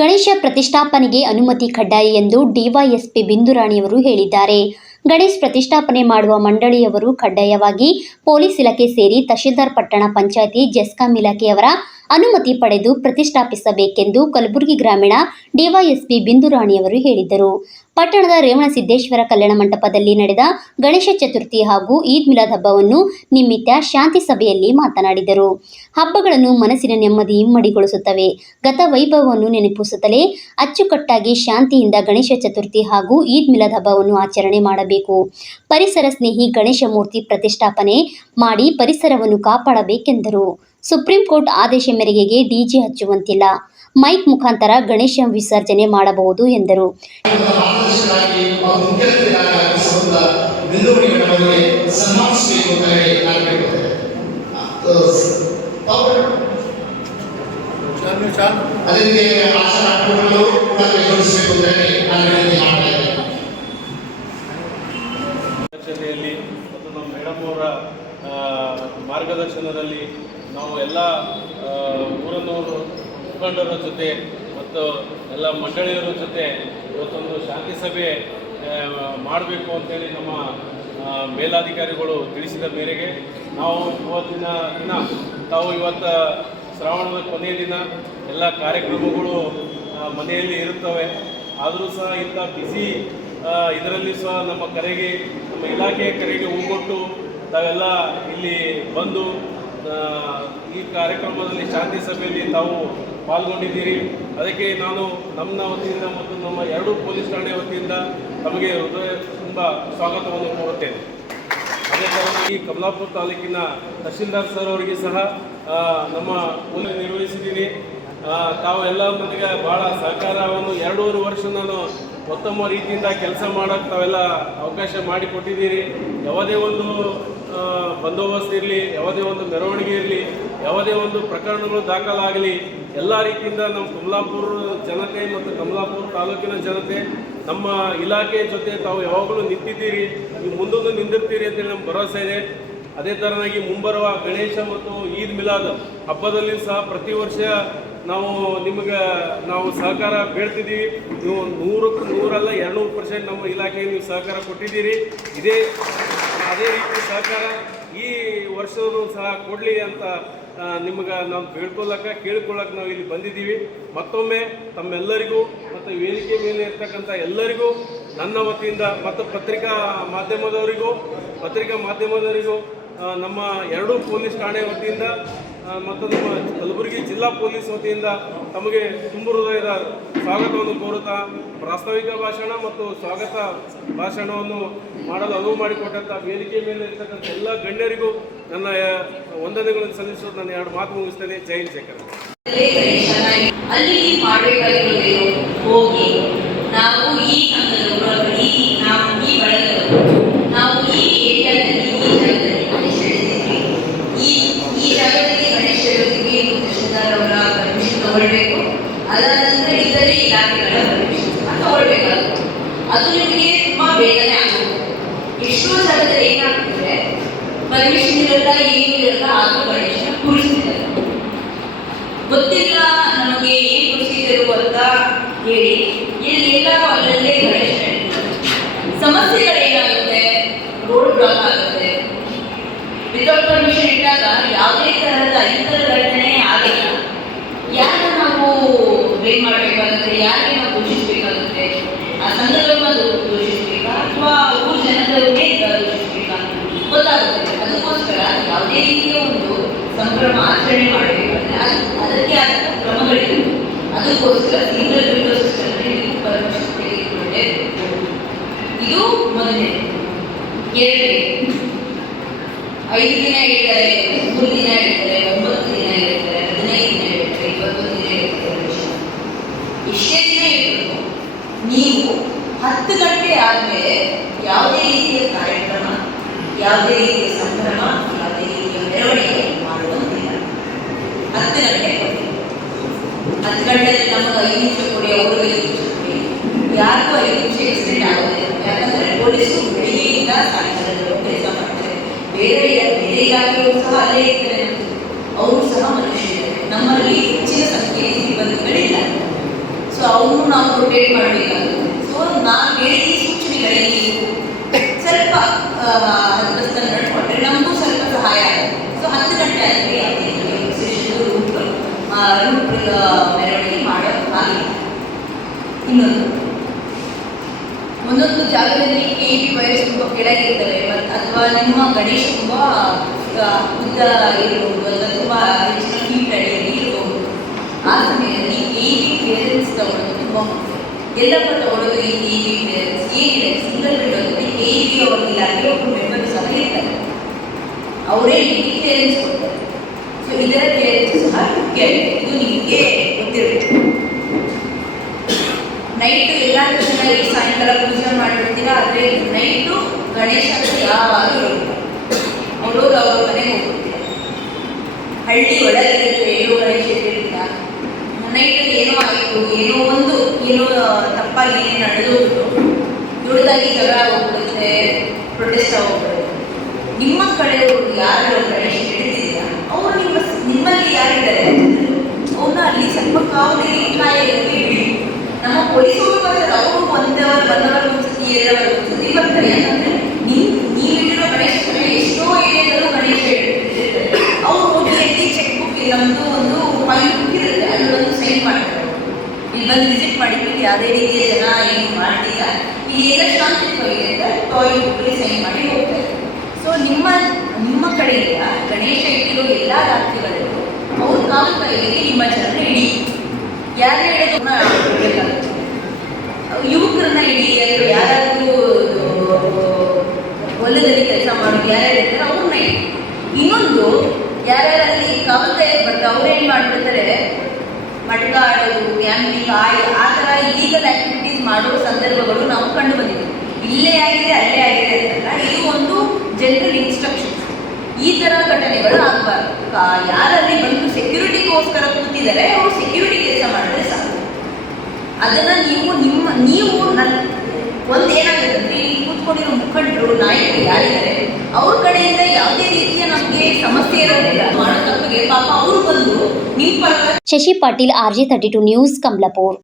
ಗಣೇಶ ಪ್ರತಿಷ್ಠಾಪನೆಗೆ ಅನುಮತಿ ಕಡ್ಡಾಯ ಎಂದು ಡಿವೈಎಸ್ಪಿ ಬಿಂದುರಾಣಿಯವರು ಹೇಳಿದ್ದಾರೆ. ಗಣೇಶ್ ಪ್ರತಿಷ್ಠಾಪನೆ ಮಾಡುವ ಮಂಡಳಿಯವರು ಕಡ್ಡಾಯವಾಗಿ ಪೊಲೀಸ್ ಇಲಾಖೆ ಸೇರಿ ತಹಶೀಲ್ದಾರ್, ಪಟ್ಟಣ ಪಂಚಾಯಿತಿ, ಜೆಸ್ಕಾಂ ಇಲಾಖೆಯವರ ಅನುಮತಿ ಪಡೆದು ಪ್ರತಿಷ್ಠಾಪಿಸಬೇಕೆಂದು ಕಲಬುರಗಿ ಗ್ರಾಮೀಣ ಡಿವೈಎಸ್ಪಿ ಬಿಂದುರಾಣಿಯವರು ಹೇಳಿದರು. ಪಟ್ಟಣದ ರೇವಣಸಿದ್ದೇಶ್ವರ ಕಲ್ಯಾಣ ಮಂಟಪದಲ್ಲಿ ನಡೆದ ಗಣೇಶ ಚತುರ್ಥಿ ಹಾಗೂ ಈದ್ ಮಿಲಾದ್ ಹಬ್ಬವನ್ನು ನಿಮಿತ್ತ ಶಾಂತಿ ಸಭೆಯಲ್ಲಿ ಮಾತನಾಡಿದರು. ಹಬ್ಬಗಳನ್ನು ಮನಸ್ಸಿನ ನೆಮ್ಮದಿ ಇಮ್ಮಡಿಗೊಳಿಸುತ್ತವೆ. ಗತ ವೈಭವವನ್ನು ನೆನಪಿಸುತ್ತಲೇ ಅಚ್ಚುಕಟ್ಟಾಗಿ ಶಾಂತಿಯಿಂದ ಗಣೇಶ ಚತುರ್ಥಿ ಹಾಗೂ ಈದ್ ಮಿಲಾದ್ ಹಬ್ಬವನ್ನು ಆಚರಣೆ ಮಾಡಬೇಕು. ಪರಿಸರ ಸ್ನೇಹಿ ಗಣೇಶ ಮೂರ್ತಿ ಪ್ರತಿಷ್ಠಾಪನೆ ಮಾಡಿ ಪರಿಸರವನ್ನು ಕಾಪಾಡಬೇಕೆಂದರು. ಸುಪ್ರೀಂ ಕೋರ್ಟ್ ಆದೇಶ ಮೇರೆಗೆ ಡಿಜೆ ಹಚ್ಚುವಂತಿಲ್ಲ, ಮೈಕ್ ಮುಖಾಂತರ ಗಣೇಶ ವಿಸರ್ಜನೆ ಮಾಡಬಹುದು ಎಂದರು. ಮತ್ತು ನಮ್ಮ ಮೇಡಮ್ ಅವರ ಮಾರ್ಗದರ್ಶನದಲ್ಲಿ ನಾವು ಎಲ್ಲ ಊರನ್ನವರು ಮುಖಂಡರ ಜೊತೆ ಮತ್ತು ಎಲ್ಲ ಮಂಡಳಿಯವರ ಜೊತೆ ಇವತ್ತೊಂದು ಶಾಂತಿ ಸಭೆ ಮಾಡಬೇಕು ಅಂತೇಳಿ ನಮ್ಮ ಮೇಲಾಧಿಕಾರಿಗಳು ತಿಳಿಸಿದ ಮೇರೆಗೆ ನಾವು ಇವತ್ತಿನ ದಿನ ಇವತ್ತು ಶ್ರಾವಣದ ಕೊನೆಯ ದಿನ ಎಲ್ಲ ಕಾರ್ಯಕ್ರಮಗಳು ಮನೆಯಲ್ಲಿ ಇರುತ್ತವೆ. ಆದರೂ ಸಹ ಇಂಥ ಬಿಸಿ ಇದರಲ್ಲಿ ಸಹ ನಮ್ಮ ಕರೆಗೆ, ನಮ್ಮ ಇಲಾಖೆಯ ಕರೆಗೆ ಹೂಗೊಟ್ಟು ತಾವೆಲ್ಲ ಇಲ್ಲಿ ಬಂದು ಈ ಕಾರ್ಯಕ್ರಮದಲ್ಲಿ ಶಾಂತಿ ಸಭೆಯಲ್ಲಿ ತಾವು ಪಾಲ್ಗೊಂಡಿದ್ದೀರಿ. ಅದಕ್ಕೆ ನಾನು ನಮ್ಮ ವತಿಯಿಂದ ಮತ್ತು ನಮ್ಮ ಎರಡೂ ಪೊಲೀಸ್ ಠಾಣೆ ವತಿಯಿಂದ ತಮಗೆ ಹೃದಯ ತುಂಬ ಸ್ವಾಗತವನ್ನು ಕೋರುತ್ತೇನೆ. ಅದೇ ಕಾರಣವಾಗಿ ಕಮಲಾಪುರ ತಾಲೂಕಿನ ತಹಶೀಲ್ದಾರ್ ಸರ್ ಅವರಿಗೆ ಸಹ ನಮ್ಮ ಪೂಜೆ ನಿರ್ವಹಿಸಿದ್ದೀನಿ. ತಾವೆಲ್ಲ ನನಗೆ ಭಾಳ ಸಹಕಾರವನ್ನು 2.5 ವರ್ಷ ನಾನು ಉತ್ತಮ ರೀತಿಯಿಂದ ಕೆಲಸ ಮಾಡೋಕ್ಕೆ ತಾವೆಲ್ಲ ಅವಕಾಶ ಮಾಡಿಕೊಟ್ಟಿದ್ದೀರಿ. ಯಾವುದೇ ಒಂದು ಬಂದೋಬಸ್ತ್ ಇರಲಿ, ಯಾವುದೇ ಒಂದು ಮೆರವಣಿಗೆ ಇರಲಿ, ಯಾವುದೇ ಒಂದು ಪ್ರಕರಣಗಳು ದಾಖಲಾಗಲಿ, ಎಲ್ಲ ರೀತಿಯಿಂದ ನಮ್ಮ ಕಮಲಾಪುರ ಜನತೆ ಮತ್ತು ಕಮಲಾಪುರ ತಾಲೂಕಿನ ಜನತೆ ನಮ್ಮ ಇಲಾಖೆಯ ಜೊತೆ ತಾವು ಯಾವಾಗಲೂ ನಿಂತಿದ್ದೀರಿ, ನೀವು ಮುಂದೊಂದು ನಿಂದಿರ್ತೀರಿ ಅಂತೇಳಿ ನಮ್ಗೆ ಭರವಸೆ ಇದೆ. ಅದೇ ಥರನಾಗಿ ಮುಂಬರುವ ಗಣೇಶ ಮತ್ತು ಈದ್ ಮಿಲಾದ್ ಹಬ್ಬದಲ್ಲಿ ಸಹ ಪ್ರತಿ ವರ್ಷ ನಿಮಗೆ ನಾವು ಸಹಕಾರ ಬೇಡ್ತಿದ್ದೀವಿ. ನೀವು 100ಕ್ಕೆ 100 200% ನಮ್ಮ ಇಲಾಖೆಗೆ ನೀವು ಸಹಕಾರ ಕೊಟ್ಟಿದ್ದೀರಿ. ಅದೇ ರೀತಿ ಸಹಕಾರ ಈ ವರ್ಷವೂ ಸಹ ಕೊಡಲಿ ಅಂತ ನಿಮಗೆ ನಾವು ಕೇಳ್ಕೊಳ್ಳೋಕೆ ನಾವು ಇಲ್ಲಿ ಬಂದಿದ್ದೀವಿ. ಮತ್ತೊಮ್ಮೆ ತಮ್ಮೆಲ್ಲರಿಗೂ ಮತ್ತು ವೇದಿಕೆ ಮೇಲೆ ಇರ್ತಕ್ಕಂಥ ಎಲ್ಲರಿಗೂ ನನ್ನ ವತಿಯಿಂದ ಮತ್ತು ಪತ್ರಿಕಾ ಮಾಧ್ಯಮದವರಿಗೂ ನಮ್ಮ ಎರಡೂ ಪೊಲೀಸ್ ಠಾಣೆ ವತಿಯಿಂದ ಮತ್ತು ನಮ್ಮ ಕಲಬುರಗಿ ಜಿಲ್ಲಾ ಪೊಲೀಸ್ ವತಿಯಿಂದ ತಮಗೆ ತುಂಬ ಹೃದಯದ ಸ್ವಾಗತವನ್ನು ಕೋರುತ್ತಾ ಪ್ರಾಸ್ತಾವಿಕ ಭಾಷಣ ಮತ್ತು ಸ್ವಾಗತ ಭಾಷಣವನ್ನು ಮಾಡಲು ಅನುವು ಮಾಡಿಕೊಟ್ಟಂಥ ವೇದಿಕೆ ಮೇಲೆ ಇರ್ತಕ್ಕಂಥ ಎಲ್ಲ ಗಣ್ಯರಿಗೂ ನನ್ನ ವಂದನೆಗಳನ್ನು ಸಲ್ಲಿಸೋದು ನಾನು 2 ಮಾತು ಮುಗಿಸ್ತೇನೆ. ಜೈ ಹಿಂದ್, ಶೇಖರ್. ಅಲ್ಲಿ ಮಾಡಬೇಕಾಗಿರೋದು ಹೋಗಿ ನಾವು ಈ ನಾವು ಈ ಏರಿಯಾದಲ್ಲಿ ಈ ಜಾಗದಲ್ಲಿ ಗಣೇಶ ಚತುರ್ಥಿಗೆ ತಹಶೀಲ್ದಾರ್ ಅವರ ಪರ್ಮಿಷನ್ ತಗೊಳ್ಬೇಕು. ಅದಾದ ನಂತರ ಇತರೆ ಇಲಾಖೆಗಳ ಪರ್ಮಿಷನ್ ತಗೊಳ್ಬೇಕಾಗುತ್ತೆ. ಅದು ನಿಮಗೆ ತುಂಬಾ ಬೇಗನೆ ಆಗುತ್ತೆ. ಎಷ್ಟೋ ಜಾಗದಲ್ಲಿ ಏನಾಗ್ತದೆ, ಪರ್ಮಿಷನ್ ಇರಲ್ಲ, ಏನು ಇರಲ್ಲ, ಆದರೂ ಗಣೇಶನ ಕೂರಿಸ್ತಿದ್ದಾರೆ. ಗೊತ್ತಿಲ್ಲ ನಮಗೆ ಏನು ಪ್ರೊಸೀಜರು ಅಂತ ಹೇಳಿ ಎಲ್ಲ ಅಲ್ಲಲ್ಲೇ ಗಣೇಶ ಸಮಸ್ಯೆಗಳೇನಾಗುತ್ತೆ, ರೋಡ್ ಬ್ಲಾಕ್ ಆಗುತ್ತೆ. ವಿತೌಟ್ ಪರ್ಮಿಷನ್ ಇಟ್ಟಾಗ ಯಾವುದೇ ತರಹದ ಇತರ ಘಟನೆ ಆಗಿಲ್ಲ. ಯಾರನ್ನ ನಾವು ಬ್ಲೇಮ್ ಮಾಡಬೇಕಾಗುತ್ತೆ, ಯಾರಿಗೆ ನಾವು ದೂಷಿಸಬೇಕಾಗುತ್ತೆ, ಆ ಸಂದರ್ಭವನ್ನು ದೂಷಿಸಬೇಕಾ ಅಥವಾ ಊರ ಜನರಿಗೆ ದೂಷಿಸಬೇಕಾ ಗೊತ್ತಾಗುತ್ತೆ. ಅದಕ್ಕೋಸ್ಕರ ಯಾವುದೇ ರೀತಿಯ ಒಂದು ಸಂಭ್ರಮ ಆಚರಣೆ ಮಾಡಬೇಕಾದ್ರೆ ಅದಕ್ಕೆ ಆದ ಕ್ರಮಗಳಿವೆ. ಅದಕ್ಕೋಸ್ಕರ ಸಿಂಗಲ್ ವಿಂಡೋ ಸಿಸ್ಟಮ್ ಪರ್ಮಿಷನ್ ತೆಗೆದುಕೊಂಡೆ. ಇದು ಮೊದಲನೇ. ಎರಡನೇ, 5 ದಿನ ಹೇಳ್ತಾರೆ, 3 ದಿನ ಹೇಳ್ತಾರೆ, 9 ದಿನ ಹೇಳ್ತಾರೆ, 15 ದಿನ ಹೇಳ್ತಾರೆ, 21 ದಿನ ಹೇಳ್ತಾರೆ. ಇಷ್ಟೇ ದಿನ ಇರಬೇಕು. ನೀವು 10 ಗಂಟೆ ಆದಮೇಲೆ ಯಾವುದೇ ರೀತಿಯ ಕಾರ್ಯಕ್ರಮ, ಯಾವುದೇ ರೀತಿಯ ಸಂಭ್ರಮ, ಯಾವುದೇ ರೀತಿಯ ಮೆರವಣಿಗೆ ಮಾಡುವಂತಿಲ್ಲ. 10 ಗಂಟೆ 10 ಗಂಟೆಯಲ್ಲಿ ನಮಗೆ 5 ನಿಮಿಷ ಕೊಡಿ, ಅವ್ರಿಗೆ 5 ನಿಮಿಷ ಕೊಡಿ, ಯಾರಿಗೂ 5 ನಿಮಿಷ ಎಕ್ಸ್ಟೆಂಡ್ ಆಗೋದಿಲ್ಲ. ಯಾಕಂದರೆ ಪೊಲೀಸರು ಬೆಳಿಗ್ಗೆಯಿಂದ ಸಾಯಂಕಾಲದವರೆಗೂ ಕೆಲಸ ಮಾಡ್ತಾರೆ. ಬೇರೆ ಇಲಾಖೆಯೂ ಸಹ ಅಲ್ಲೇ ಇರ್ತಾರೆ, ಅವರು ಸಹ ಮನುಷ್ಯರಿದ್ದಾರೆ. ನಮ್ಮಲ್ಲಿ ಹೆಚ್ಚಿನ ಸಂಖ್ಯೆಯಲ್ಲಿ ಸಿಬ್ಬಂದಿಗಳಿಲ್ಲ. ಸೊ ಅವನು ನಾವು ರೊಟೇಟ್ ಮಾಡಬೇಕಾಗುತ್ತೆ. ಸೊ ನಾನು ಹೇಳಿದ ಸೂಚನೆಗಳಲ್ಲಿ ಸ್ವಲ್ಪ 10% ನಡ್ಕೊಂಡ್ರೆ ನಮಗೂ ಸ್ವಲ್ಪ ಸಹಾಯ ಆಗುತ್ತೆ. ಸೊ 10 ಗಂಟೆ ಆದರೆ ಯಾವುದೇ ರೂಟ್ ಮೆರವಣಿಗೆ ಮಾಡೋಕ್ಕಾಗಿಲ್ಲ. ಇನ್ನೊಂದು ಒಂದೊಂದು ಜಾಗದಲ್ಲಿ KEB ವೈರ್ಸ್ ತುಂಬ ಕೆಳಗಿರ್ತವೆ ಅಥವಾ ನಿಮ್ಮ ಗಣೇಶ ತುಂಬ ಉದ್ದ ಇರ್ಬೋದು ಅಥವಾ ತುಂಬ ಹೆಚ್ಚಿನ ಫೀಟ್ ಅಡಿಯಲ್ಲಿ ಇರ್ಬೋದು. ಆ ಸಮಯದಲ್ಲಿ KEB ಕ್ಲಿಯರೆನ್ಸ್ ತಗೊಳ್ಳೋದು ತುಂಬ ಮುಖ್ಯ. ಎಲ್ಲಪ್ಪ ತಗೊಳ್ಳೋದು ಈ KEB ಕ್ಲಿಯರೆನ್ಸ್ ಏನಿದೆ ಸಿಂಗಲ್ ವಿಂಡೋದಲ್ಲಿ KEB ಅವ್ರ ಇಲಾಖೆ ಒಬ್ಬರು ಮೆಂಬರ್ ಸಹ ಇರ್ತಾರೆ, ಅವರೇ ನಿಮಗೆ ಕ್ಲಿಯರೆನ್ಸ್ ಕೊಡ್ತಾರೆ. ಸೊ ಇದರ ಕ್ಲಿಯರೆನ್ಸ್ ಸಹ ಮುಖ್ಯ. ಇದು ನಿಮಗೆ ಗೊತ್ತಿರಬೇಕು. ನೈಟು ಎಲ್ಲಾದರೂ ಚೆನ್ನಾಗಿ ಸಾಯಂಕಾಲ ಪೂಜೆ ಮಾಡಿರ್ತೀರಾ, ಆದರೆ ನೈಟು ಗಣೇಶ ಯಾವಾಗಲೂ ಇರುತ್ತೆ. ಅವರು ಅವ್ರ ಮನೆಗೆ ಹೋಗ್ಬಿಡ್ತೀರ. ಹಳ್ಳಿ ಒಳಗಿರುತ್ತೆ, ಏನೋ ಗಣೇಶ ಇಟ್ಟಿರ್ತೀರ. ನೈಟಲ್ಲಿ ಏನೋ ಆಯಿತು, ಏನೋ ತಪ್ಪಾಗಿ ಏನೇನು ನಡೆದೋಗ್ಬಿಟ್ಟು ದೊಡ್ಡದಾಗಿ ಜಗಳ ಹೋಗ್ಬಿಡುತ್ತೆ, ಪ್ರೊಟೆಸ್ಟ್ ಆಗೋಗ್ಬಿಡುತ್ತೆ. ನಿಮ್ಮ ಕಡೆಯವರು ಯಾರು ಗಣೇಶ ಹಿಡಿದಿದ್ದೀರ ಅವರು ನಿಮ್ಮಲ್ಲಿ ಯಾರಿದ್ದಾರೆ ಅವ್ರನ್ನ ಅಲ್ಲಿ ಸ್ವಲ್ಪ ಕಾವಲಿಗೆ ಕಾಯಿಲೆಗೆ ಬಿಡಿ. ನಮ್ಮ ಪೊಲೀಸರು ಬರ್ತಾರೆ, ಅವರು ಒಂದವರ್ ಒಂದ್ಸತಿ 2 ಅವರ್ ಒಂದ್ಸತಿ ಬರ್ತಾರೆ. ಯಾಕಂದ್ರೆ ನೀವಿಟ್ಟಿರೋ ಗಣೇಶ ಎಷ್ಟೋ ಏರಿಯಾದಲ್ಲೂ ಗಣೇಶ ಇಟ್ಟಿರ್ತಾರೆ. ಅವ್ರು ಹೋಗಿ ಎಲ್ಲಿ ಚೆಕ್ ಬುಕ್ ನಮ್ಮದು ಒಂದು ಫೈಲ್ ಬುಕ್ ಇರುತ್ತೆ, ಅಲ್ಲಿ ಒಂದು ಸೈನ್ ಮಾಡ್ತಾರೆ. ಇಲ್ಲಿ ಬಂದು ವಿಸಿಟ್ ಮಾಡಿಬಿಟ್ಟು ಯಾವುದೇ ರೀತಿಯ ಜನ ಏನು ಮಾಡ್ತೀರ, ಇಲ್ಲಿ ಎಲ್ಲ ಶಾಂತಿಯುತವಾಗಿದೆ ಅಂತ ಟಾಯ್ಲೆಟ್ ಬುಕ್ಕಲ್ಲಿ ಸೈನ್ ಮಾಡಿ ಹೋಗ್ತಾರೆ. ಸೊ ನಿಮ್ಮ ಕಡೆಯಿಂದ ಗಣೇಶ ಇಟ್ಟಿರೋ ಎಲ್ಲ ರಾಜ್ಯಗಳಲ್ಲೂ ಅವ್ರ ಕಾವಲುಗಾರರಿಗೆ ನಿಮ್ಮ ಜನರನ್ನ ಇಡಿ. ಯಾರು ಹೇಳೋದನ್ನ ಹೇಳಬೇಕಾಗುತ್ತೆ. ಯುವಕರನ್ನ ಇಡಿ, ಅಥವಾ ಯಾರಾದರೂ ಹೊಲದಲ್ಲಿ ಕೆಲಸ ಮಾಡೋದು ಯಾರ್ಯಾರು ಇರ್ತಾರೆ ಅವ್ರನ್ನ ಇಡಿ. ಇನ್ನೊಂದು ಯಾರ್ಯಾರಲ್ಲಿ ಕಾವಲುಗಾರರು ಬರ್ತಾರೆ ಅವ್ರೇನು ಮಾಡಿಬಿಡ್ತಾರೆ, ಮಟ್ಕ ಆಡೋದು, ಗ್ಯಾಂಬ್ಲಿಂಗ್ ಆ ಥರ ಇಲೀಗಲ್ ಆ್ಯಕ್ಟಿವಿಟೀಸ್ ಮಾಡೋ ಸಂದರ್ಭಗಳು ನಾವು ಕಂಡು ಬಂದಿದ್ದೀವಿ. ಇಲ್ಲೇ ಆಗಿದೆ ಅಲ್ಲೇ ಆಗಿದೆ ಅಂತಲ್ಲ, ಇದು ಒಂದು ಜನರಲ್ ಇನ್ಸ್ಟ್ರಕ್ಷನ್ಸ್. ಈ ಥರ ಘಟನೆಗಳು ಆಗಬಾರ್ದು. ಯಾರಲ್ಲಿ ಬಂದು ಸೆಕ್ಯೂರಿಟಿಗೋಸ್ಕರ ಕೂತಿದ್ದಾರೆ ಅವರು ಸೆಕ್ಯೂರಿಟಿ ಕೆಲಸ ಮಾಡಿದ್ರೆ ಸಾಕು. ಅದನ್ನು ನೀವು ಒಂದೇನಾಗುತ್ತೆ ಅಂದರೆ ಇಲ್ಲಿ ಕೂತ್ಕೊಂಡಿರೋ ಮುಖಂಡರು ನಾಯಕರು ಯಾರಿದ್ದಾರೆ ಅವ್ರ ಕಡೆಯಿಂದ ಯಾವುದೇ ರೀತಿಯ ನಮಗೆ ಸಮಸ್ಯೆ ಇರೋದಿಲ್ಲ. ಮಾಡೋ ತಪ್ಪಿಗೆ ಪಾಪ ಅವರು ಬಂದು ನಿಮ್ಮ ಪರವಾಗಿ. Shashi Patil, RJ32 news, Kamalapur.